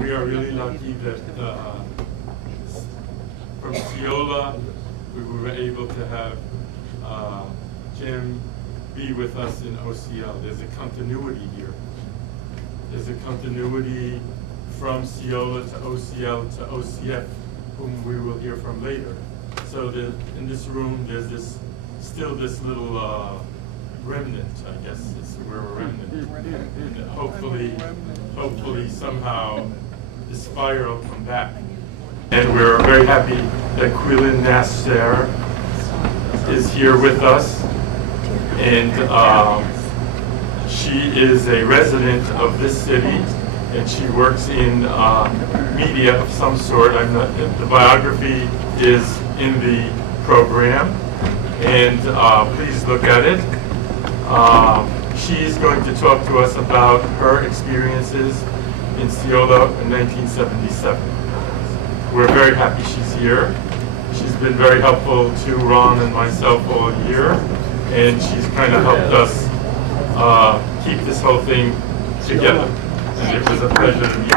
we are really lucky that from CEOYLA we were able to have Jim be with us in OCL. There's a continuity here. There's a continuity from CEOYLA to OCL to OCF, whom we will hear from later. So in this room, there's still this little remnant, I guess we're a remnant. And hopefully somehow this fire will come back. And we're very happy that Kweilin Nassar is here with us. And she is a resident of this city, and she works in media of some sort. The biography is in the program, and please look at it. She's going to talk to us about her experiences in CEOYLA in 1977. We're very happy she's here. She's been very helpful to Ron and myself all year, and she's kind of helped us keep this whole thing together. And it was a pleasure to meet you.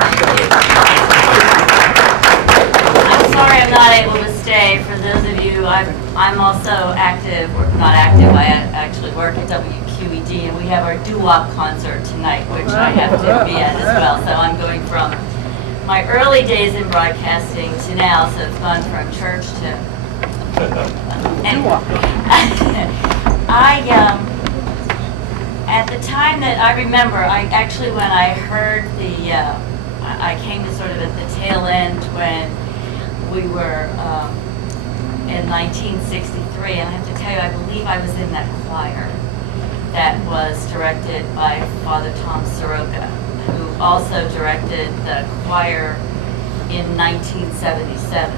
I'm sorry I'm not able to stay. For those of you, I'm also active, or not active, I actually work at WQED, and we have our doo-wop concert tonight, which I have to be at as well. So I'm going from my early days in broadcasting to now, so it's gone from church to... Anyway. At the time that I remember, when I heard I came to sort of at the tail end when we were in 1963, and I have to tell you, I believe I was in that choir that was directed by Father Tom Soroka, who also directed the choir in 1977.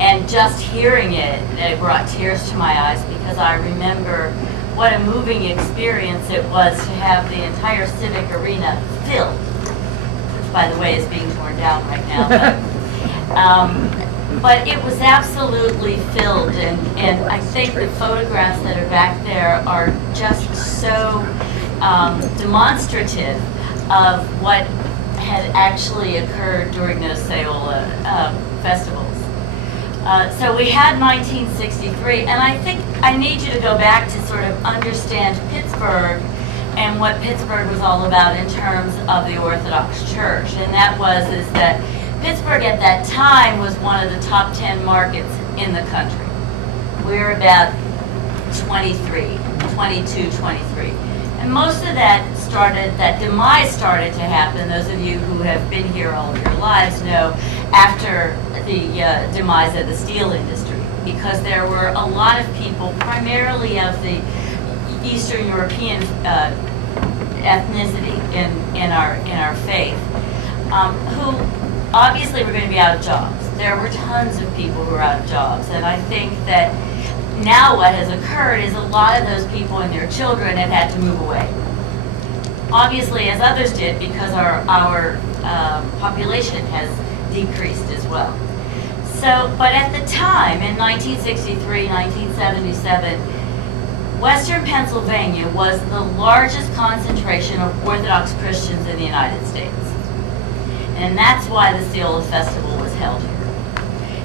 And just hearing it brought tears to my eyes, because I remember what a moving experience it was to have the entire civic arena filled, which by the way is being torn down right now. But it was absolutely filled, and I think the photographs that are back there are just so demonstrative of what had actually occurred during those CEOYLA festivals. So we had 1963, and I think I need you to go back to sort of understand Pittsburgh and what Pittsburgh was all about in terms of the Orthodox Church. And that is that Pittsburgh at that time was one of the top 10 markets in the country. We're about 22, 23. And most of that demise started to happen, those of you who have been here all your lives know, after the demise of the steel industry, because there were a lot of people, primarily of the Eastern European ethnicity in our faith, who obviously were going to be out of jobs. There were tons of people who were out of jobs, and I think that now what has occurred is a lot of those people and their children have had to move away. Obviously, as others did, because our population has decreased as well. So, but at the time, in 1963, 1977, Western Pennsylvania was the largest concentration of Orthodox Christians in the United States. And that's why the CEOYLA Festival was held here.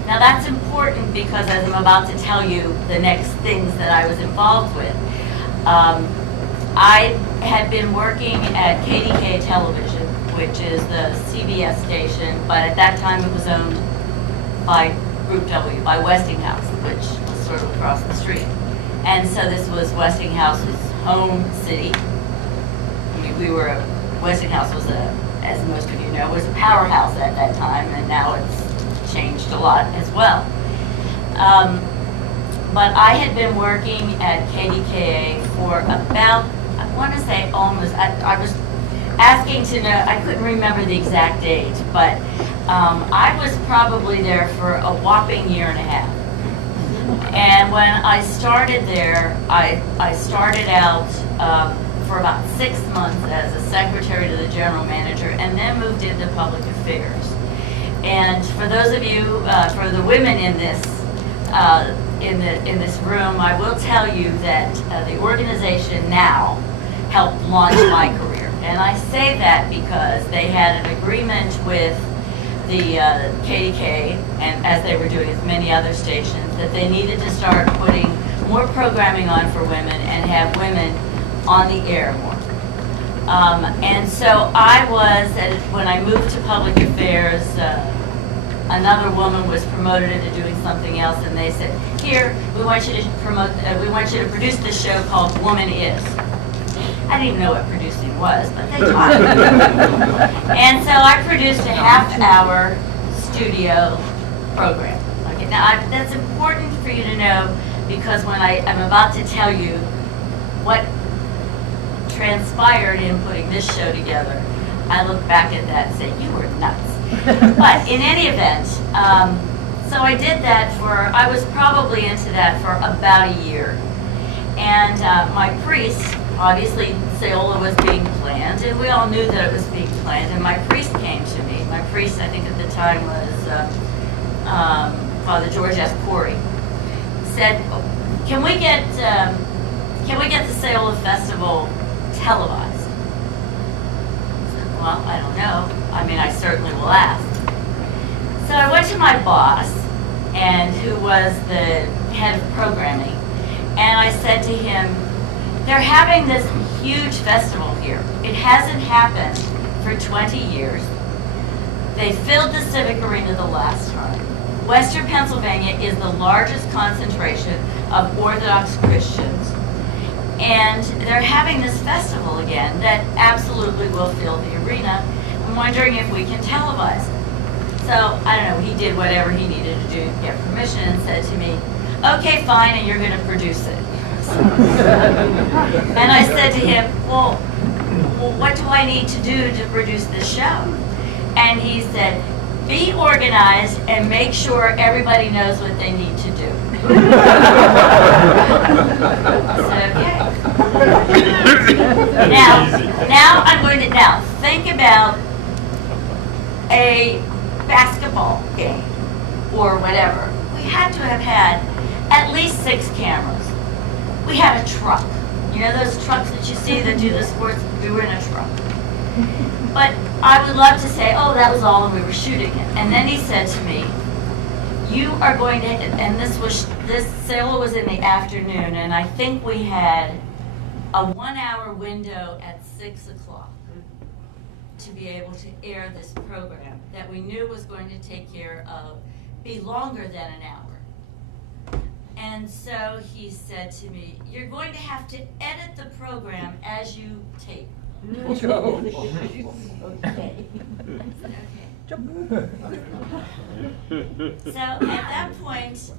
Now that's important because, as I'm about to tell you the next things that I was involved with, I had been working at KDK Television, which is the CBS station, but at that time it was owned by Group W, by Westinghouse, which was sort of across the street. And so this was Westinghouse's home city. Westinghouse was as most of you know, was a powerhouse at that time, and now it's changed a lot as well. But I had been working at KDKA for about, I want to say almost, I was asking to know, I couldn't remember the exact date, but I was probably there for a whopping year and a half. And when I started there, I started out for about 6 months as a secretary to the general manager, and then moved into public affairs. And for those of you, for the women in this room, I will tell you that the organization now helped launch my career. And I say that because they had an agreement with the KDK, and as they were doing with many other stations, that they needed to start putting more programming on for women and have women on the air more. And so I was, when I moved to public affairs, another woman was promoted into doing something else, and they said, "Here, we want you to produce this show called Woman Is." I didn't even know what producing was, but they taught me. And so I produced a half-hour studio program. Okay, now that's important for you to know, because when I'm about to tell you what transpired in putting this show together, I look back at that and say, you were nuts. But in any event, so I did that I was probably into that for about a year. And my priest, obviously CEOYLA was being planned, and we all knew that it was being planned, and my priest came to me. My priest, I think at the time, was Father George S. Corey. Said, can we get the CEOYLA Festival televised? I said, well, I don't know. I mean, I certainly will ask. So I went to my boss, and who was the head of programming, and I said to him, they're having this huge festival here. It hasn't happened for 20 years. They filled the Civic Arena the last time. Western Pennsylvania is the largest concentration of Orthodox Christians. And they're having this festival again that absolutely will fill the arena. I'm wondering if we can televise it. So, I don't know, he did whatever he needed to do to get permission and said to me, okay, fine, and you're going to produce it. And I said to him, well, what do I need to do to produce this show? And he said, be organized and make sure everybody knows what they need to do. I said, okay. Now I'm going to think about a basketball game or whatever. We had to have had at least 6 cameras. We had a truck. You know those trucks that you see that do the sports? We were in a truck. But I would love to say, oh, that was all and we were shooting it. And then he said to me, you are going to, and this CEOYLA was in the afternoon, and I think we had a 1-hour window at 6 o'clock to be able to air this program that we knew was going to be longer than an hour. And so he said to me, you're going to have to edit the program as you tape. Okay. So at that point,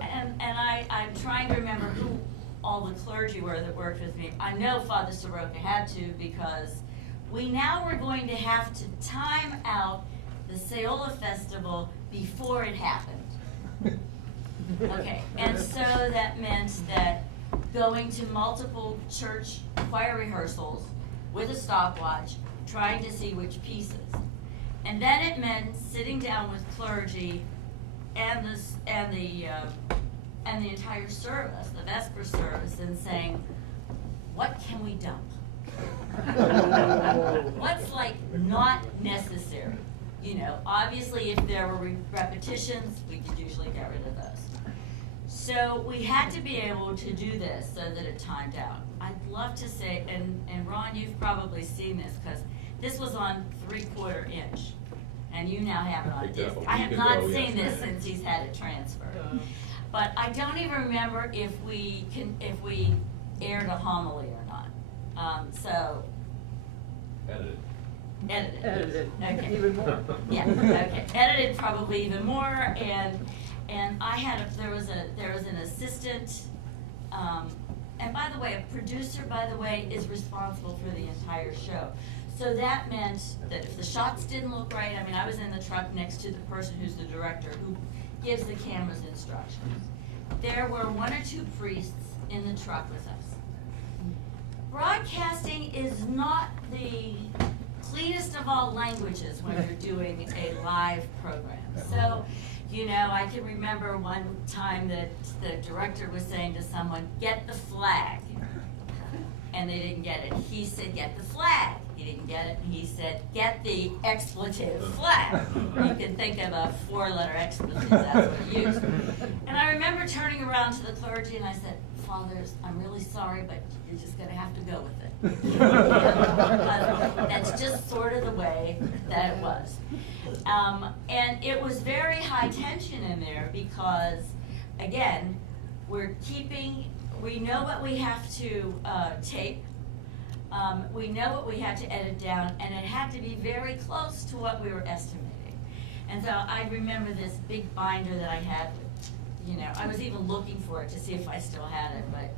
and I'm trying to remember who all the clergy were that worked with me. I know Father Soroka had to, because we now were going to have to time out the CEOYLA Festival before it happened. Okay, and so that meant that going to multiple church choir rehearsals with a stopwatch, trying to see which pieces. And then it meant sitting down with clergy and the entire service, the Vesper service, and saying, what can we dump? What's like not necessary? You know, obviously if there were repetitions, we could usually get rid of those. So we had to be able to do this so that it timed out. I'd love to say, and Ron, you've probably seen this, because this was on 3/4 inch, and you now have it on disc. I have not seen this since he's had it transferred. But I don't even remember if we aired a homily or not. So. Edited. Okay. Even more. Yeah. Okay. Edited probably even more, and I had there was an assistant. And by the way, a producer, by the way, is responsible for the entire show. So that meant that if the shots didn't look right, I mean, I was in the truck next to the person who's the director who gives the cameras instructions. There were 1 or 2 priests in the truck with us. Broadcasting is not the cleanest of all languages when you're doing a live program. So, you know, I can remember one time that the director was saying to someone, get the flag. And they didn't get it. He said, get the flag. he didn't get it, and he said, "Get the expletive flat." You can think of a 4-letter expletive, that's what he used. And I remember turning around to the clergy and I said, "Fathers, I'm really sorry, but you're just gonna have to go with it." That's just sort of the way that it was. And it was very high tension in there because, again, we know what we have to tape, we know what we had to edit down, and it had to be very close to what we were estimating. And so I remember this big binder that I had, I was even looking for it to see if I still had it, but,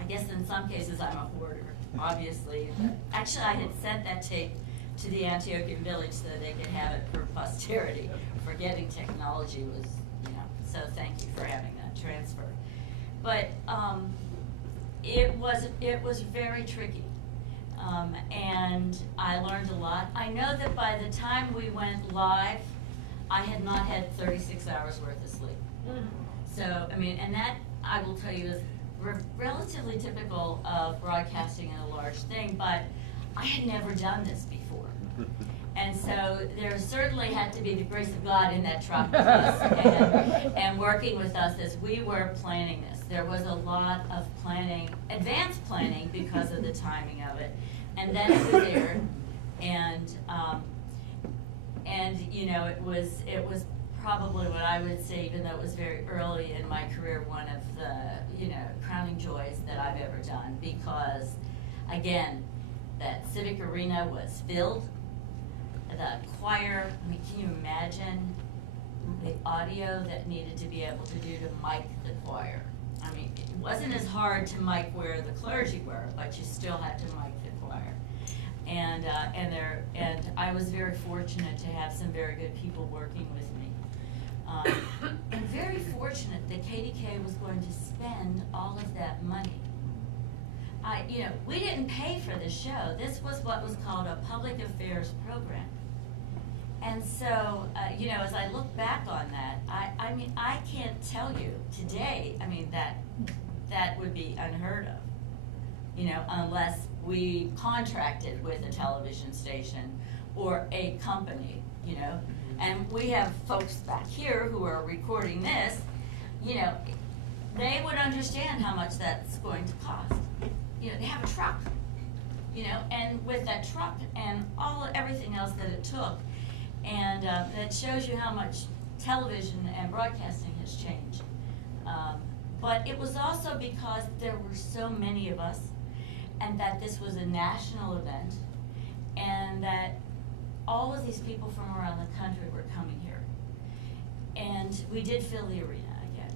I guess in some cases I'm a hoarder, obviously. Actually, I had sent that tape to the Antiochian village so that they could have it for posterity. Forgetting technology was, so thank you for having that transfer. But it was very tricky, and I learned a lot. I know that by the time we went live, I had not had 36 hours worth of sleep. So, and that, I will tell you, is relatively typical of broadcasting in a large thing, but I had never done this before. And so there certainly had to be the grace of God in that truck with us and working with us as we were planning this. There was a lot of planning, advanced planning because of the timing of it. And then it was aired, and it was probably what I would say, even though it was very early in my career, one of the, crowning joys that I've ever done, because, again, that civic arena was filled. The choir, can you imagine the audio that needed to be able to do to mic the choir? It wasn't as hard to mic where the clergy were, but you still had to mic the choir. And I was very fortunate to have some very good people working with me. And very fortunate that KDK was going to spend all of that money. We didn't pay for the show. This was what was called a public affairs program. And so, as I look back on that, I can't tell you today, that would be unheard of, unless we contracted with a television station or a company, And we have folks back here who are recording this, they would understand how much that's going to cost. They have a truck, and with that truck and everything else that it took, and that shows you how much television and broadcasting has changed. But it was also because there were so many of us, and that this was a national event, and that all of these people from around the country were coming here. And we did fill the arena again.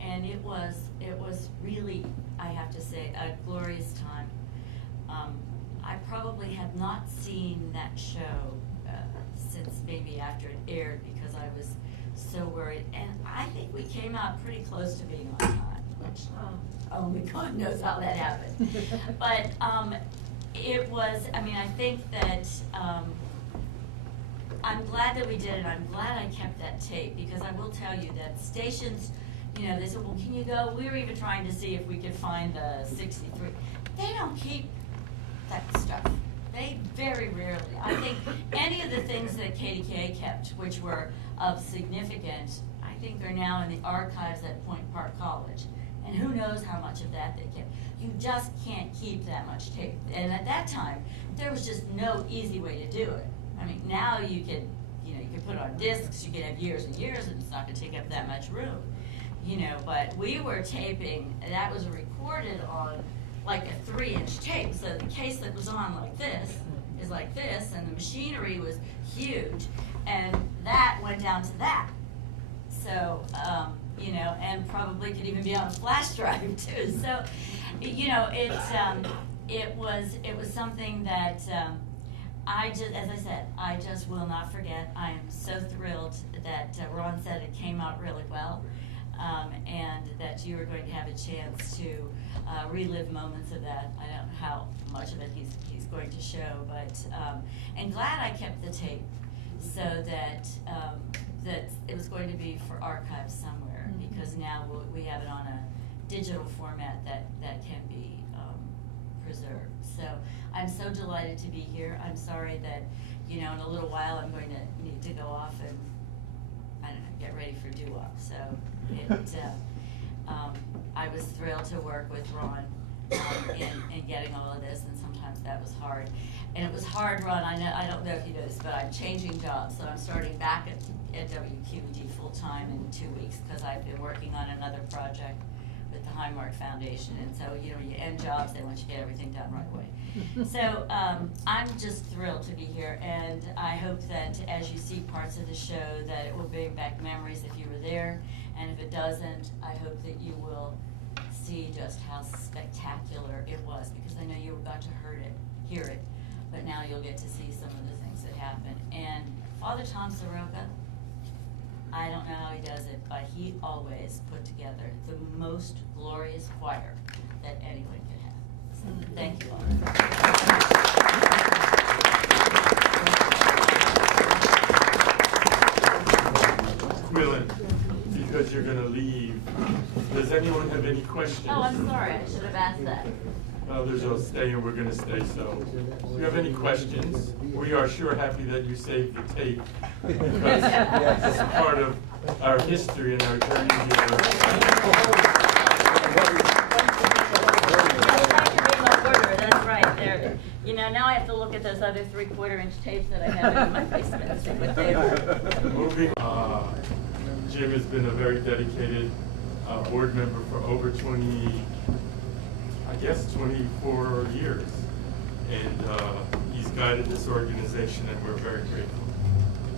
And it was really, I have to say, a glorious time. I probably have not seen that show since maybe after it aired, because I was so worried. And I think we came out pretty close to being on time, which only God knows how that happened. But it was, I think that I'm glad that we did it. I'm glad I kept that tape, because I will tell you that stations, they said, well, can you go? We were even trying to see if we could find the 63. They don't keep that stuff. They very rarely. I think any of the things that KDKA kept, which were of significance, I think are now in the archives at Point Park College. And who knows how much of that they kept. You just can't keep that much tape. And at that time, there was just no easy way to do it. Now you could, you could put on discs, you could have years and years, and it's not gonna take up that much room. But we were taping, that was recorded on like a 3-inch tape. So the case that was on like this is like this, and the machinery was huge, and that went down to that. So, and probably could even be on a flash drive too. So, it was something that as I said, I just will not forget. I am so thrilled that Ron said it came out really well, and that you are going to have a chance to relive moments of that. I don't know how much of it he's going to show, but and glad I kept the tape so that that it was going to be for archives somewhere, because now we have it on a digital format that can be preserve. So I'm so delighted to be here. I'm sorry that, you know, in a little while I'm going to need to go off and, I don't know, get ready for doo-wop. So I was thrilled to work with Ron in getting all of this, and sometimes that was hard. And it was hard, Ron, I don't know if you know this, but I'm changing jobs. So I'm starting back at WQED full-time in 2 weeks because I've been working on another project with the Highmark Foundation. And so, you know, you end jobs, they want you to get everything done right away. So I'm just thrilled to be here, and I hope that as you see parts of the show that it will bring back memories if you were there, and if it doesn't, I hope that you will see just how spectacular it was, because I know you got to hear it, but now you'll get to see some of the things that happened. And Father Tom Soroka, I don't know how he does it, but he always put together the most glorious choir that anyone could have. So, thank you all. Kweilin, because you're going to leave, does anyone have any questions? Oh, I'm sorry, I should have asked that. Others will stay, and we're going to stay. So if you have any questions, we are sure happy that you saved the tape, because this is part of our history and our journey here. That's right. There. You know, now I have to look at those other 3/4-inch tapes that I have in my basement and see what they are. Moving. Jim has been a very dedicated board member for over 24 years, and he's guided this organization, and we're very grateful.